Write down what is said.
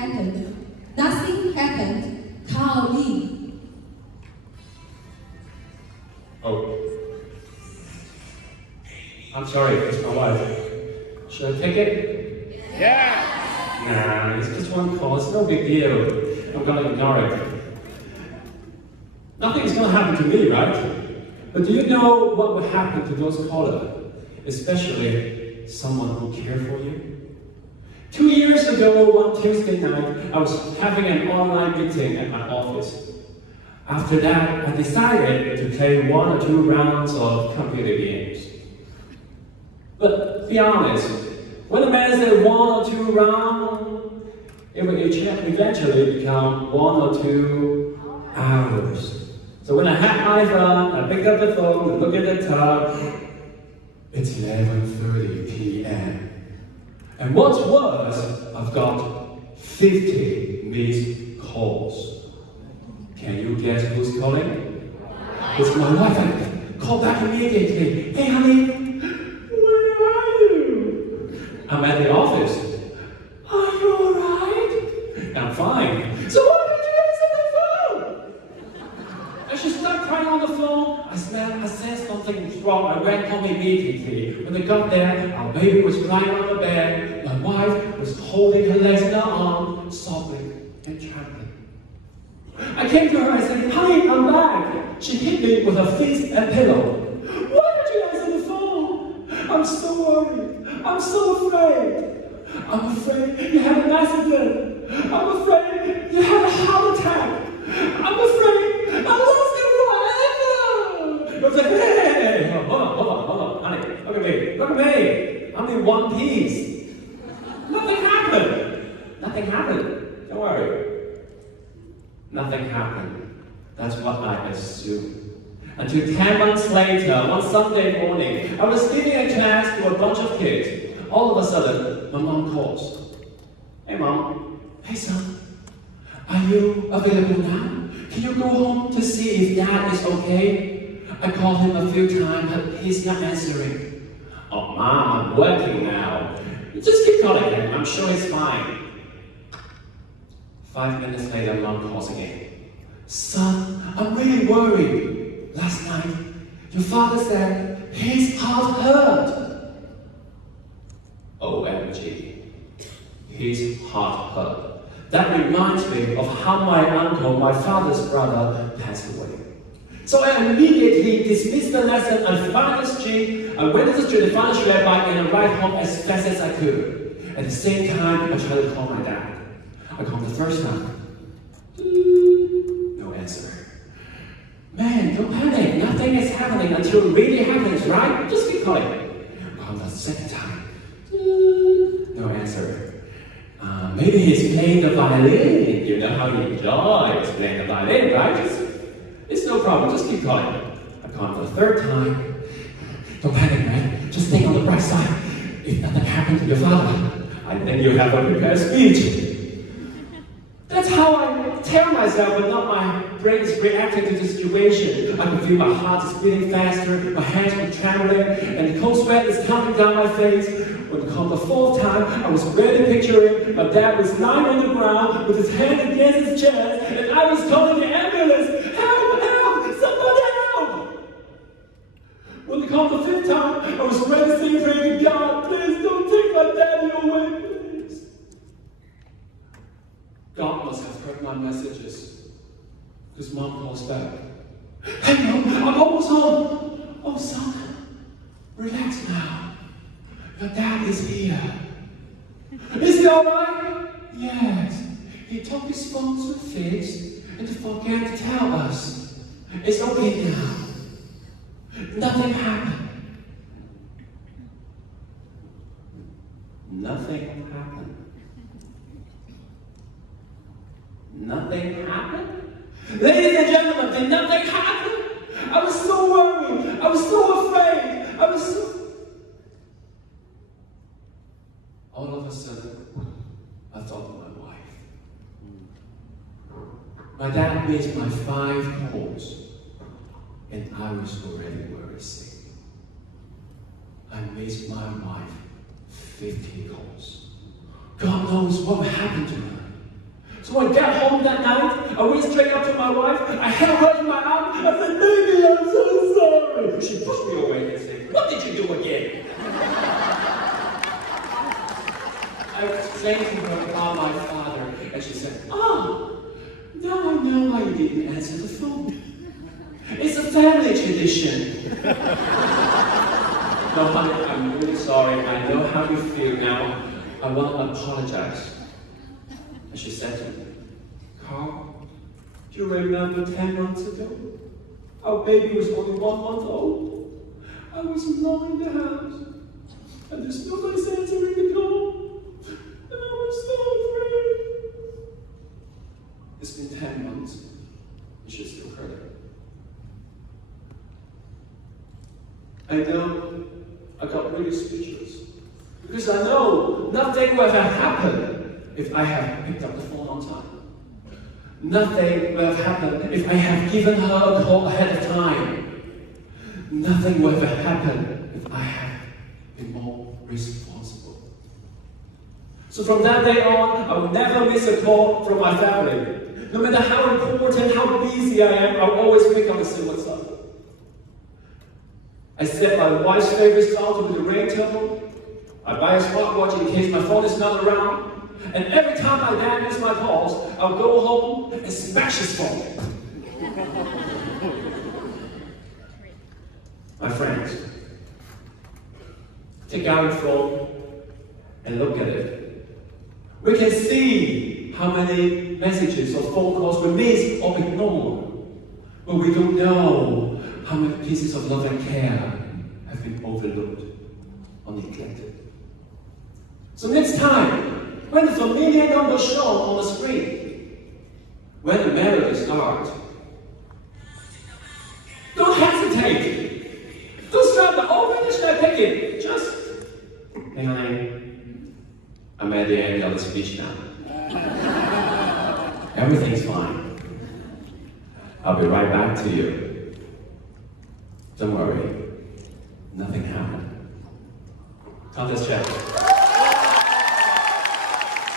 happened. Nothing happened. Karl leave. Oh. I'm sorry, it's my wife. Should I take it? Yeah! Nah, it's just one call, it's no big deal. I'm gonna ignore it. Nothing's gonna happen to me, right? But do you know what would happen to those callers? Especially someone who cares for you? 2 years ago, one Tuesday night, I was having an online meeting at my office. After that, I decided to play 1 or 2 rounds of computer games. But be honest, when a man says 1 or 2 rounds, it will eventually become 1 or 2 hours. So when I had my phone, I picked up the phone and looked at the time. It's 11:30 p.m. And what's worse, I've got 50 missed calls. Can you guess who's calling? It's my wife. Call back immediately. Hey, honey, where are you? I'm at the office. Are you alright? I'm fine. So why did you answer the phone? And she started crying on the phone. I sensed something wrong. I ran home immediately. When I got there, our baby was crying on the bed. My wife was holding her legs in her arms, sobbing and trembling. I came to her and said, honey, I'm back. She hit me with her fist and pillow. Why did you answer the phone? I'm so worried. I'm so afraid. I'm afraid you have an accident. I'm afraid you have a heart attack. I'm afraid I lost you forever. I said, hey, hold on, honey, look at me. I'm in one piece. Nothing happened. Don't worry. Nothing happened. That's what I assumed. Until 10 months later, one Sunday morning, I was giving a class to a bunch of kids. All of a sudden, my mom calls. Hey mom, hey son, are you available now? Can you go home to see if dad is okay? I called him a few times, but he's not answering. Oh mom, I'm working now. Just keep calling him, I'm sure he's fine. 5 minutes later, mom calls again. Son, I'm really worried. Last night, your father said his heart hurt. OMG, his heart hurt. That reminds me of how my uncle, my father's brother, passed away. So I immediately dismissed the lesson and found the street. I went to the street and found a share bike and I ride home as fast as I could. At the same time, I tried to call my dad. I called the first time. No answer. Man, don't panic. Nothing is happening until it really happens, right? Just keep calling. I called the second time. No answer. Maybe he's playing the violin. You know how he enjoys playing the violin, right? It's no problem. Just keep calling. I called the third time. Don't panic, man. Just think on the bright side. If nothing happened to your father, I think you have a prepared speech. That's how I tell myself, but not my brain is reacting to the situation. I can feel my heart is beating faster, my hands were trembling, and the cold sweat is coming down my face. When it called the fourth time, I was barely picturing my dad was lying on the ground with his hand against his chest, and I was calling the ambulance. Help! Help! Somebody help! When they called the fifth time, I was ready to pray to God, please don't take my daddy away, please. God must have heard my messages. Because mom calls back. Hey mom, I'm almost home. Oh son, relax now. Your dad is here. Is he alright? Yes. He took his phone to fix and forget to tell us. It's okay now. Nothing happened. Nothing happened. Nothing happened? Ladies and gentlemen, did nothing happen? I was so worried. I was so afraid. All of a sudden, I thought of my wife. My dad missed my 5 calls, and I was already very sick. I missed my wife 50 calls. God knows what happened to her. So when I got home that night, I went straight up to my wife, I held her in my arms, I said, "Baby, I'm so sorry." She pushed me away and said, "What did you do again?" I explained to her about my father, and she said, "Ah, now I know why you didn't answer the phone. It's a family tradition." No, honey, I'm really sorry. I know how you feel now. I want to apologize. And she said to me, "Karl, do you remember 10 months ago? Our baby was only 1 month old. I was alone in the house, and there's nobody answering the call. And I was so afraid." It's been 10 months, and she's still hurting. I know I got really speechless, because I know nothing would have happened if I had picked up the phone on time. Nothing would have happened if I had given her a call ahead of time. Nothing would have happened if I had been more responsible. So from that day on, I will never miss a call from my family. No matter how important, how busy I am, I'll always pick up and say, "What's up?" I set my wife's favorite song to the ringtone. I buy a smartwatch in case my phone is not around. And every time my dad misses my calls, I'll go home and smash his phone. My friends, take out your phone and look at it. We can see how many messages or phone calls we miss or ignore. But we don't know how many pieces of love and care have been overlooked or neglected. So next time, when the familiar number shows on the screen, when the melody starts, don't hesitate. Don't start the "Oh, when should I pick it?" Just, "Hey honey, I'm at the end of the speech now. Everything's fine. I'll be right back to you. Don't worry, nothing happened." Countess check.